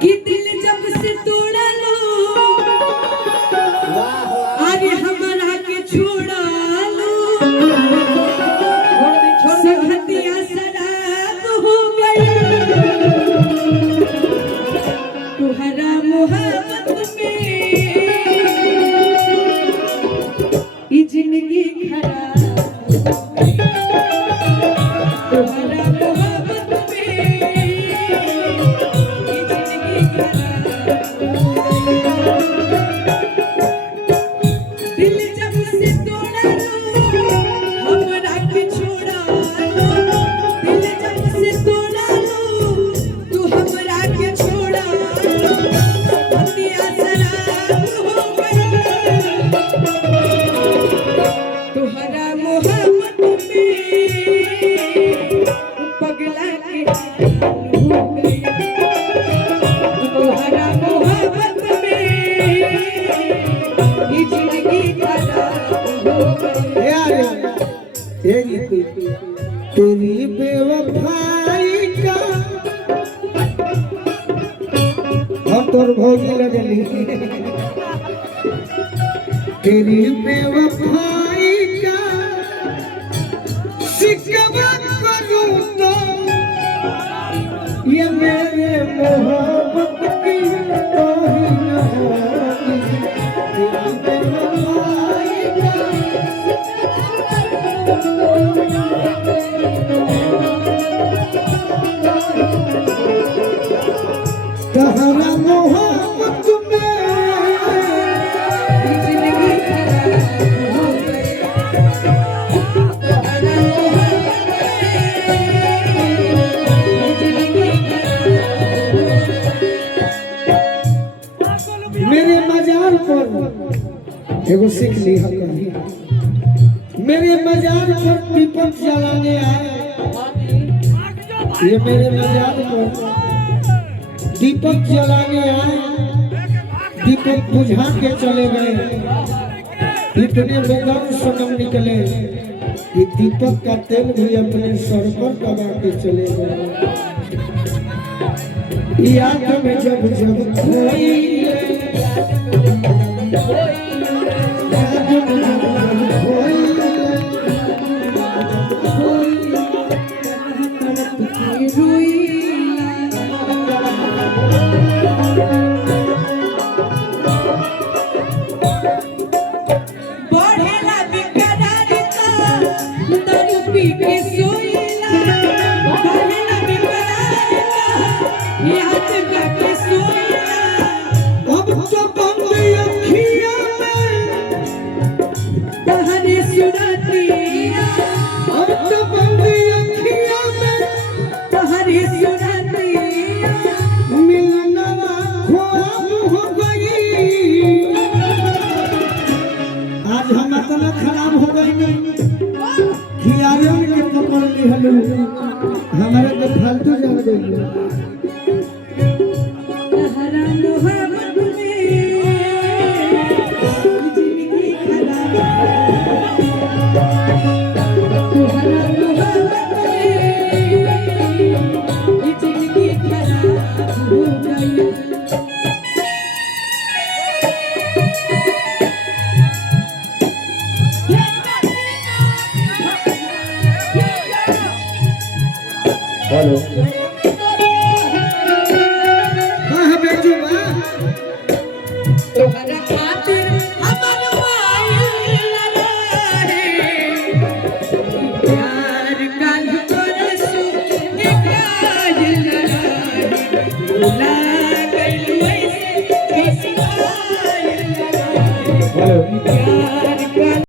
कि दिल जब से तोड़ा लो अरे हमारा के छोड़ा लो संगतिया शराब हो गई तुहरा मोहब्बत में ये जिंदगी खराब तुहरा मोहब्बत में ये जिंदगी खराब दिल जब से तोड़ा लो हमरा के छोड़ा लो दिल जब से तोड़ा लो तू हमरा के छोड़ा लो बंदिया शराब हो गई तुहरा मोहब्बत में पगला के हो गई तुहरा मोहब्बत में ये जिंदगी खराब हो गई तेरी बेवफाई का हम तोर भोगी लगली तेरी बेवफाई का शिकवा करूं तो ये मेरे मोहब्बत की तौहीन होगी तेरी बेवफाई का तहरा मोहब्बत में ये जिंदगी खराब हो गई तुहरा मोहब्बत में ये जिंदगी खराब हो गई मेरे मजार पर एगो सीख ली है मेरे मजार पर दीपक जलाने आए ये मेरे मजार पर दीपक जलाने आए दीपक बुझा के चले गए इतने बेदम सनम निकले कि दीपक का तेल भी अपने सर पर दबा के चले गए याद में जब जब खोई बढ़ेला बेकरारिता दारू पी के सोइला बढ़ेला बेकरारिता याद करके सोइला अब तो बंद अखियां में तहरे सुरतिया अब तो बंद अखियां में तहरे सुरतिया मिलना ख्वाब हो गई आज हम इतना खराब हो गई कि आर्यन के पकड़ ली हलो हमारे के फालतू जान गई तहरा मोहब्बत में ये जिंदगी खराब तुहरा मोहब्बत में ये जिंदगी खराब हो गई हेलो हाँ बेचू